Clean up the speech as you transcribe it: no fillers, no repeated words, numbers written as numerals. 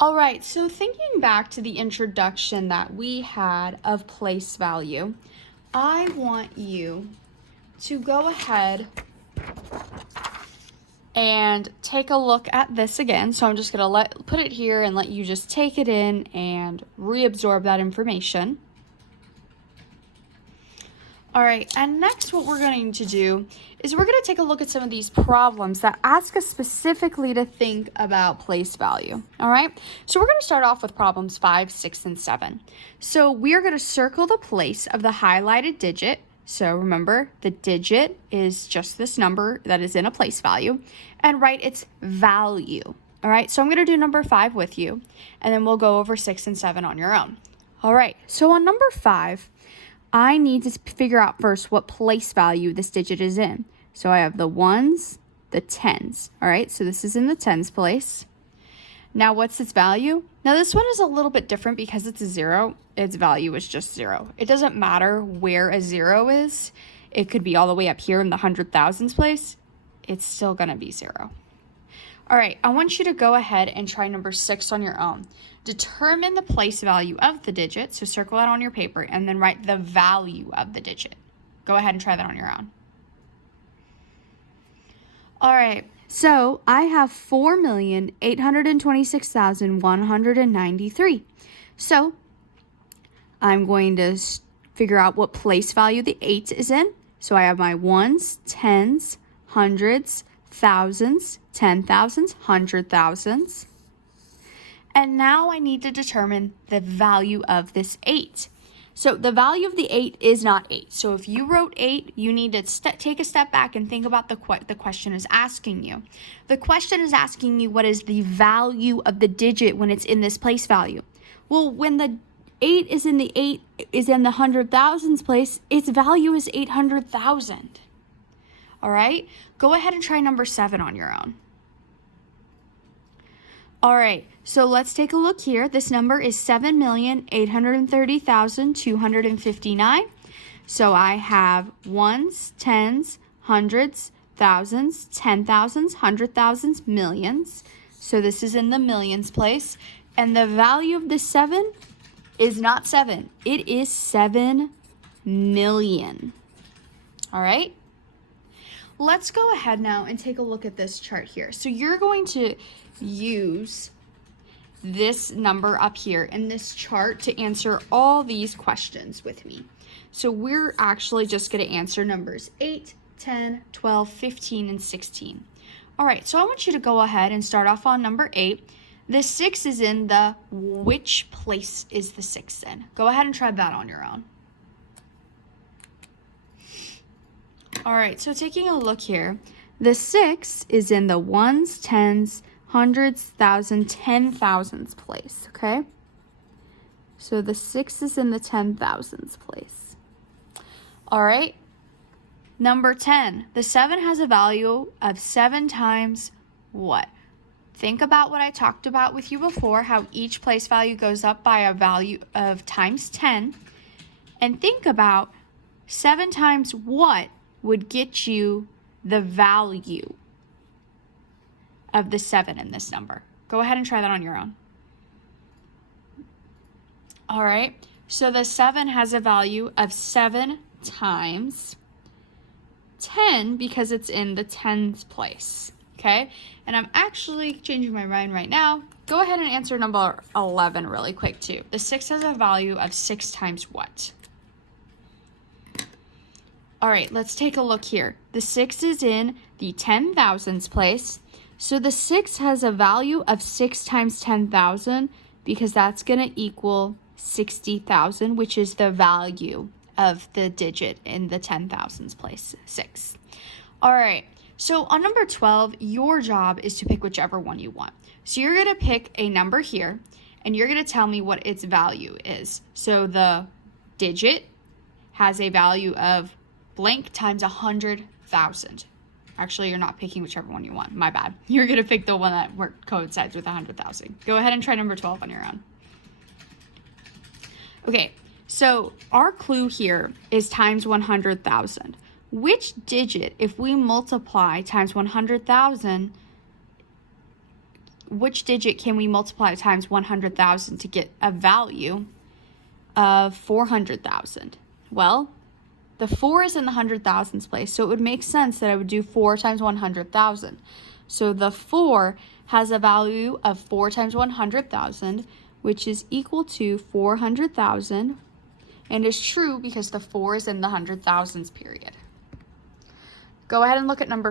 All right, so thinking back to the introduction that we had of place value, I want you to go ahead and take a look at this again. So I'm just going to put it here and let you just take it in and reabsorb that information. All right, and next what we're going to do is we're going to take a look at some of these problems that ask us specifically to think about place value. All right, so we're going to start off with problems 5, 6, and 7. So we're going to circle the place of the highlighted digit. So remember, the digit is just this number that is in a place value, and write its value. All right, so I'm going to do number 5 with you, and then we'll go over 6 and 7 on your own. All right, so on number 5, I need to figure out first what place value this digit is in. So I have the ones, the tens. All right, so this is in the tens place. Now what's its value? Now this one is a little bit different because it's a 0. Its value is just 0. It doesn't matter where a 0 is. It could be all the way up here in the hundred thousands place. It's still going to be 0. All right, I want you to go ahead and try number 6 on your own. Determine the place value of the digit, so circle that on your paper, and then write the value of the digit. Go ahead and try that on your own. All right, so I have 4,826,193. So I'm going to figure out what place value the 8 is in. So I have my ones, tens, hundreds, thousands, 10,000s, 100,000s. And now I need to determine the value of this 8. So the value of the 8 is not 8. So if you wrote 8, you need to take a step back and think about the question is asking you. The question is asking you what is the value of the digit when it's in this place value. Well, when the 8 is in the 100,000s place, its value is 800,000. All right, go ahead and try number 7 on your own. All right, so let's take a look here. This number is 7,830,259. So I have ones, tens, hundreds, thousands, 10,000s, 100,000s, millions. So this is in the millions place. And the value of the 7 is not 7. It is 7 million. All right. Let's go ahead now and take a look at this chart here. So you're going to use this number up here in this chart to answer all these questions with me. So we're actually just going to answer numbers 8, 10, 12, 15, and 16. All right, so I want you to go ahead and start off on number 8. The 6 is in the, which place is the 6 in? Go ahead and try that on your own. All right, so taking a look here, the 6 is in the ones, tens, hundreds, thousands, 10,000s place, okay? So the 6 is in the 10,000s place. All right, number 10, the 7 has a value of 7 times what? Think about what I talked about with you before, how each place value goes up by a value of times 10. And think about 7 times what would get you the value of the 7 in this number. Go ahead and try that on your own. All right, so the 7 has a value of 7 times 10 because it's in the tens place, okay? And I'm actually changing my mind right now. Go ahead and answer number 11 really quick too. The 6 has a value of 6 times what? All right, let's take a look here. The 6 is in the 10,000s place. So the 6 has a value of 6 times 10,000 because that's going to equal 60,000, which is the value of the digit in the 10,000s place, 6. All right, so on number 12, your job is to pick whichever one you want. So you're going to pick a number here, and you're going to tell me what its value is. So the digit has a value of blank times 100,000. Actually, you're not picking whichever one you want. My bad. You're going to pick the one that coincides with 100,000. Go ahead and try number 12 on your own. Okay, so our clue here is times 100,000. Which digit, if we multiply times 100,000, which digit can we multiply times 100,000 to get a value of 400,000? Well, the 4 is in the 100,000s place, so it would make sense that I would do 4 times 100,000. So the 4 has a value of 4 times 100,000, which is equal to 400,000, and is true because the 4 is in the 100,000s period. Go ahead and look at number